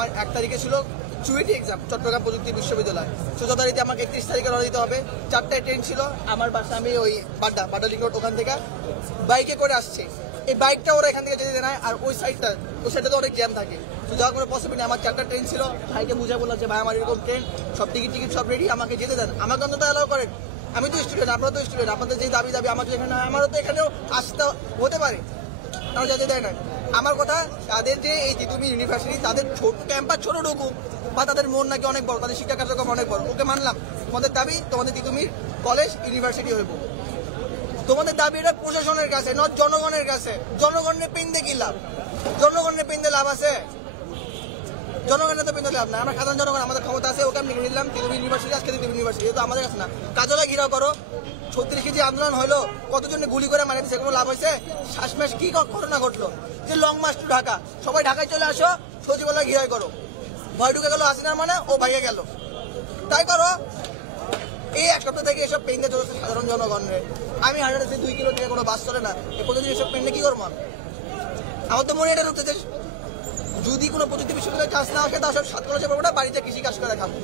আমার 1 তারিখে ছিল চুয়েটি এক্সাম চট্টগ্রাম প্রযুক্তি বিশ্ববিদ্যালয়। যথারীতি আমাকে 31 তারিখে রওনা দিতে হবে। 4টায় ট্রেন ছিল। আমার বাসা আমি ওই বাড্ডা লিঙ্ক রোড ওখান থেকে বাইকে করে আসছি। এই বাইকটা ওরা এখান থেকে যেতে দেয় না, আর ওই সাইডটাতে অনেক জ্যাম থাকে। তো যাওয়ার কোনো পসিবিলিটি, আমার 4টা ট্রেন ছিল। ভাইকে বুঝে বললাম যে ভাই আমার এরকম ট্রেন, সব টিকিট সব রেডি, আমাকে যেতে দেন, আমাকে অন্তত অ্যালাউ করেন। আমি তো স্টুডেন্ট, আপনারা তো স্টুডেন্ট, আপনাদের যে দাবি আমাকে এখানে, আমারও তো এখানেও আসতে হতে পারে, তারা যেতে দেয় না। আমার কথা, তাদের যে এই তিতুমির ইউনিভার্সিটি, তাদের ছোট ক্যাম্পাস ছোটটুকু, বা তাদের মন নাকি অনেক বড়, তাদের শিক্ষা কার্যক্রম অনেক বড়, ওকে মানলাম। তোমাদের দাবি তোমাদের তিতুমির কলেজ ইউনিভার্সিটি হইব, তোমাদের দাবি এটা প্রশাসনের কাছে, নট জনগণের কাছে। জনগণের পিন্দে কি লাভ? জনগণের পিন্দে লাভ আছে? জনগণের তো পিন্দে লাভ না। আমরা সাধারণ জনগণ, আমাদের ক্ষমতা আছে, ওকে আমি নিলাম তিতুমির ইউনিভার্সিটি, আজকে তিতুমির ইউনিভার্সিটি, তো আমাদের কাছে না। কাজলা ঘিরাও করো, 36 কেজি আন্দোলন হলো, কতজনে গুলি করে মারা দিচ্ছে, কোনো লাভ হয়েছে? শ্বাসমেশ কি ঘটনা ঘটলো? যে লং মার্চ টু ঢাকা, সবাই ঢাকায় চলে আসো, সচিবালয় ঘিরাই করো। ভয় ঢুকে গেল হাসিনার, মানে ও ভাইয়া গেল, তাই করো। এই 1 সপ্তাহ থেকে এসব পেইন্টে চলছে সাধারণ জনগণের। আমি হাঁটাতে 2 কিলো থেকে কোনো বাস চলে না, এ পর্যন্ত এসব পেইন্টে কি করবো? আমার তো মনে এটা ঢুকতেছে, যদি কোনো প্রযুক্তি বিশ্ববিদ্যালয়ে চান্স না আসে, তা সব 7 কলেজের পড়বো না, বাড়িতে কৃষি কাজ করে খাবো।